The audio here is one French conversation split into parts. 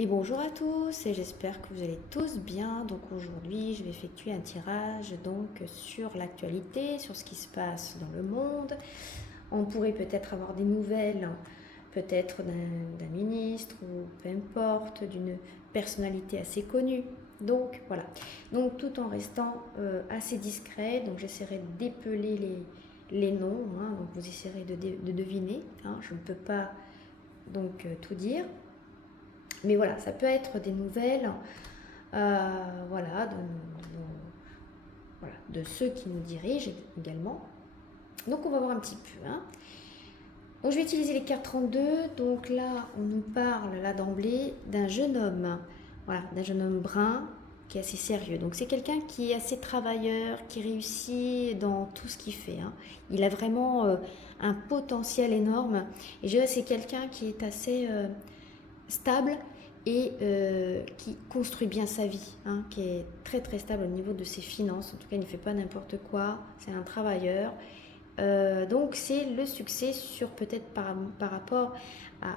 Et bonjour à tous, et j'espère que vous allez tous bien. Donc aujourd'hui, je vais effectuer un tirage sur l'actualité, sur ce qui se passe dans le monde. On pourrait peut-être avoir des nouvelles, peut-être d'un ministre ou peu importe, d'une personnalité assez connue. Donc voilà. Donc tout en restant assez discret, donc j'essaierai d'épeler les noms. Donc vous essayerez de deviner. Je ne peux pas tout dire. Mais voilà, ça peut être des nouvelles voilà, voilà, de ceux qui nous dirigent également. Donc on va voir un petit peu. Donc je vais utiliser les cartes 32. Donc là, on nous parle là d'emblée d'un jeune homme. Voilà, d'un jeune homme brun qui est assez sérieux. Donc c'est quelqu'un qui est assez travailleur, qui réussit dans tout ce qu'il fait. Il a vraiment un potentiel énorme. Et je dirais c'est quelqu'un qui est assez stable et qui construit bien sa vie, qui est très très stable au niveau de ses finances. En tout cas, il ne fait pas n'importe quoi, c'est un travailleur. Donc c'est le succès sur peut-être par rapport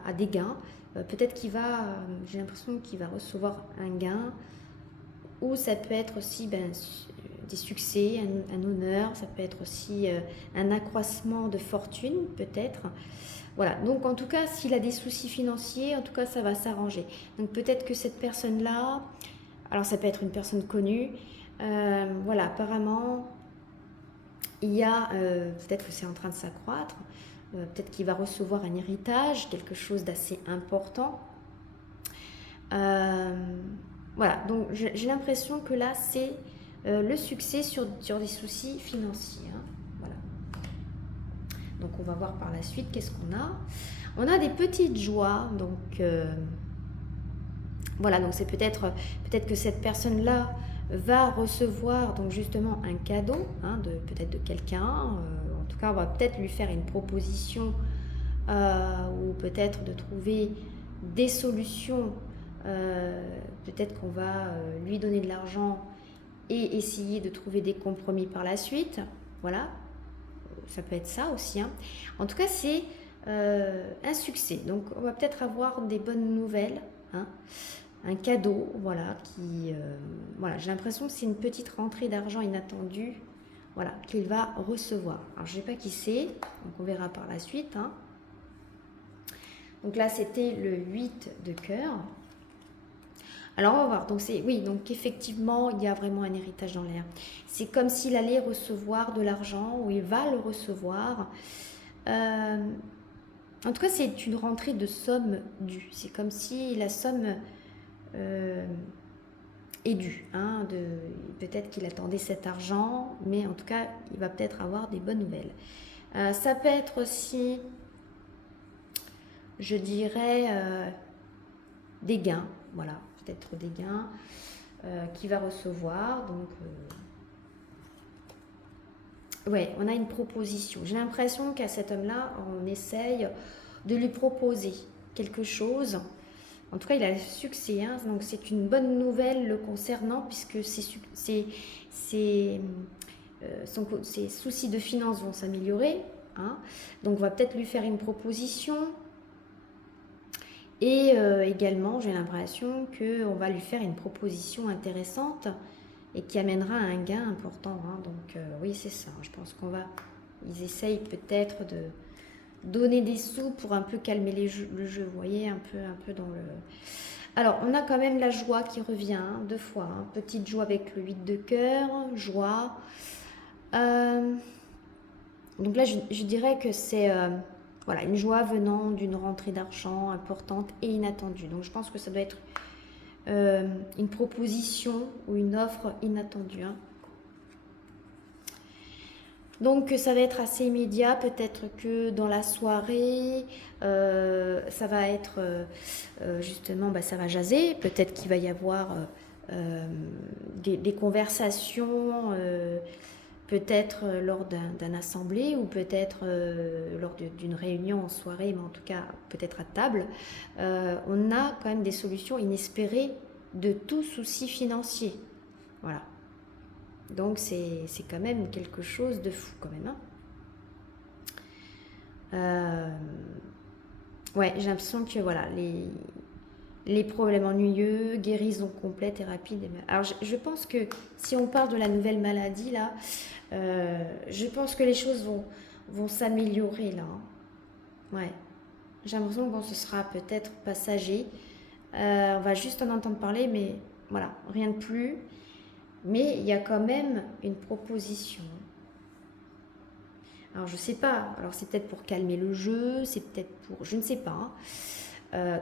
à des gains. Peut-être j'ai l'impression qu'il va recevoir un gain, ou ça peut être aussi des succès, un honneur, ça peut être aussi un accroissement de fortune peut-être. Voilà, donc en tout cas, s'il a des soucis financiers, en tout cas, ça va s'arranger. Donc peut-être que cette personne-là, alors ça peut être une personne connue, voilà, apparemment, il y a, peut-être que c'est en train de s'accroître, peut-être qu'il va recevoir un héritage, quelque chose d'assez important. Voilà, donc j'ai l'impression que là, c'est le succès sur des soucis financiers. Voilà. Donc on va voir par la suite qu'est-ce qu'on a. On a des petites joies, donc voilà, donc c'est peut-être que cette personne-là va recevoir donc justement un cadeau, peut-être de quelqu'un. En tout cas, on va peut-être lui faire une proposition ou peut-être de trouver des solutions. Peut-être qu'on va lui donner de l'argent et essayer de trouver des compromis par la suite. Voilà, ça peut être ça aussi. En tout cas, c'est un succès. Donc, on va peut-être avoir des bonnes nouvelles. Un cadeau, voilà, voilà, j'ai l'impression que c'est une petite rentrée d'argent inattendue, voilà, qu'il va recevoir. Alors, je ne sais pas qui c'est, donc on verra par la suite. Donc là, c'était le 8 de cœur. Alors, on va voir. Donc, donc effectivement, il y a vraiment un héritage dans l'air. C'est comme s'il allait recevoir de l'argent, ou il va le recevoir. En tout cas, c'est une rentrée de somme due. C'est comme si la somme est due. Peut-être qu'il attendait cet argent, mais en tout cas, il va peut-être avoir des bonnes nouvelles. Ça peut être aussi, je dirais, des gains. Voilà, peut-être des gains qu'il va recevoir. Donc, ouais, on a une proposition. J'ai l'impression qu'à cet homme-là, on essaye de lui proposer quelque chose. En tout cas, il a le succès, donc c'est une bonne nouvelle le concernant, puisque ses soucis de finances vont s'améliorer. Donc, on va peut-être lui faire une proposition. Et également, j'ai l'impression qu'on va lui faire une proposition intéressante et qui amènera à un gain important. Donc, oui, c'est ça. Je pense ils essayent peut-être de donner des sous pour un peu calmer le jeu, vous voyez, un peu dans le... Alors, on a quand même la joie qui revient, 2 fois. Petite joie avec le 8 de cœur, joie. Donc là, je dirais que c'est voilà, une joie venant d'une rentrée d'argent importante et inattendue. Donc, je pense que ça doit être une proposition ou une offre inattendue. Donc ça va être assez immédiat, peut-être que dans la soirée, ça va être justement, ça va jaser, peut-être qu'il va y avoir des conversations, peut-être lors d'un assemblée ou peut-être lors d'une réunion en soirée, mais en tout cas peut-être à table. On a quand même des solutions inespérées de tout souci financier. Voilà. Donc c'est quand même quelque chose de fou quand même. Ouais, j'ai l'impression que voilà, les problèmes ennuyeux, guérison complète et rapide. Alors, je pense que si on parle de la nouvelle maladie, là, je pense que les choses vont s'améliorer, là. Ouais. J'ai l'impression que bon, ce sera peut-être passager. On va juste en entendre parler, mais voilà, rien de plus. Mais il y a quand même une proposition. Alors, je sais pas. Alors, c'est peut-être pour calmer le jeu, c'est peut-être pour... Je ne sais pas.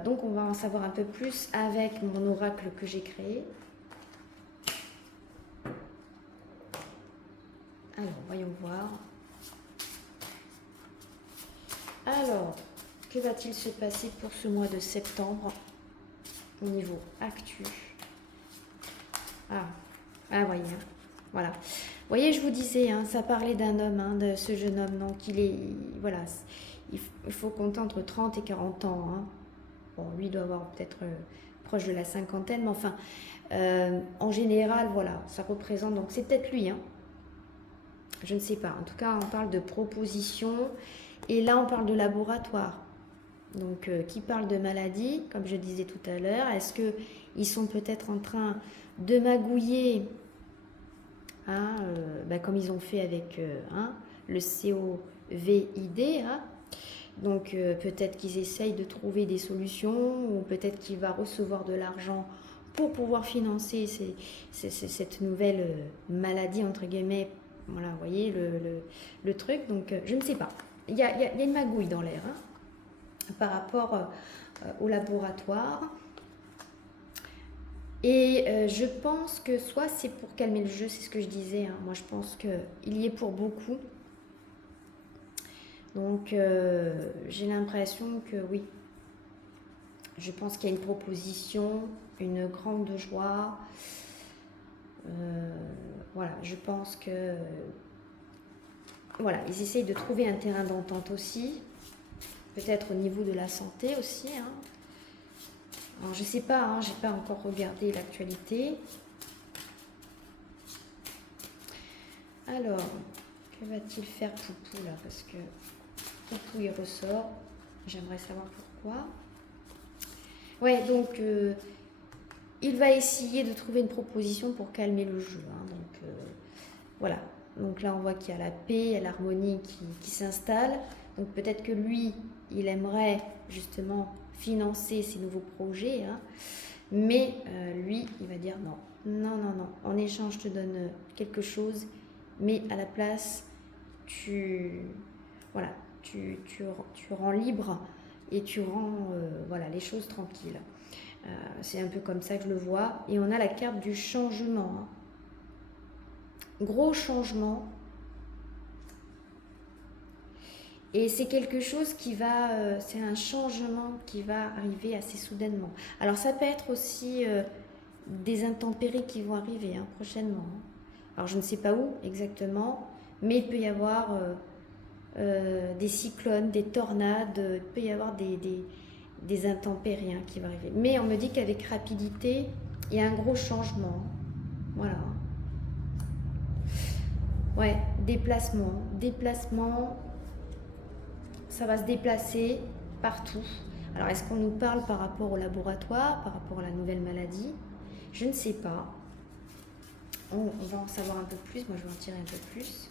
Donc, on va en savoir un peu plus avec mon oracle que j'ai créé. Alors, voyons voir. Alors, que va-t-il se passer pour ce mois de septembre au niveau actu? Voyez, hein. Voilà. Vous voyez, je vous disais, hein, ça parlait d'un homme, hein, de ce jeune homme. Donc, voilà, il faut compter entre 30 et 40 ans. Hein. Bon, lui il doit avoir peut-être proche de la cinquantaine, mais enfin, en général, voilà, ça représente, donc c'est peut-être lui, hein. Je ne sais pas. En tout cas, on parle de proposition, et là, on parle de laboratoire. Donc, qui parle de maladie, comme je disais tout à l'heure, est-ce qu'ils sont peut-être en train de magouiller, hein, comme ils ont fait avec le COVID, hein. Donc peut-être qu'ils essayent de trouver des solutions, ou peut-être qu'il va recevoir de l'argent pour pouvoir financer cette nouvelle maladie, entre guillemets. Voilà, vous voyez le truc. Donc je ne sais pas. Il y a une magouille dans l'air, hein, par rapport au laboratoire. Et je pense que soit c'est pour calmer le jeu, c'est ce que je disais, hein. Moi je pense qu'il y est pour beaucoup. Donc j'ai l'impression que oui, je pense qu'il y a une proposition, une grande joie. Voilà, je pense que voilà, ils essayent de trouver un terrain d'entente aussi, peut-être au niveau de la santé aussi, hein. Alors je sais pas, hein, j'ai pas encore regardé l'actualité. Alors, que va-t-il faire Poupou là? Parce que Poupou il ressort. J'aimerais savoir pourquoi. Ouais, donc il va essayer de trouver une proposition pour calmer le jeu, hein. Donc voilà. Donc là, on voit qu'il y a la paix, il y a l'harmonie qui s'installe. Donc peut-être que lui, il aimerait justement financer ses nouveaux projets, hein. Mais lui, il va dire non. Non, non, non. En échange, je te donne quelque chose, mais à la place, tu rends libre et tu rends les choses tranquilles. C'est un peu comme ça que je le vois. Et on a la carte du changement, hein. Gros changement. Et c'est quelque chose qui va... c'est un changement qui va arriver assez soudainement. Alors ça peut être aussi des intempéries qui vont arriver, hein, prochainement. Alors je ne sais pas où exactement, mais il peut y avoir des cyclones, des tornades, il peut y avoir des intempéries, hein, qui vont arriver. Mais on me dit qu'avec rapidité, il y a un gros changement. Voilà. Ouais, déplacement, ça va se déplacer partout. Alors, est-ce qu'on nous parle par rapport au laboratoire, par rapport à la nouvelle maladie? Je ne sais pas. On va en savoir un peu plus. Moi, je vais en tirer un peu plus.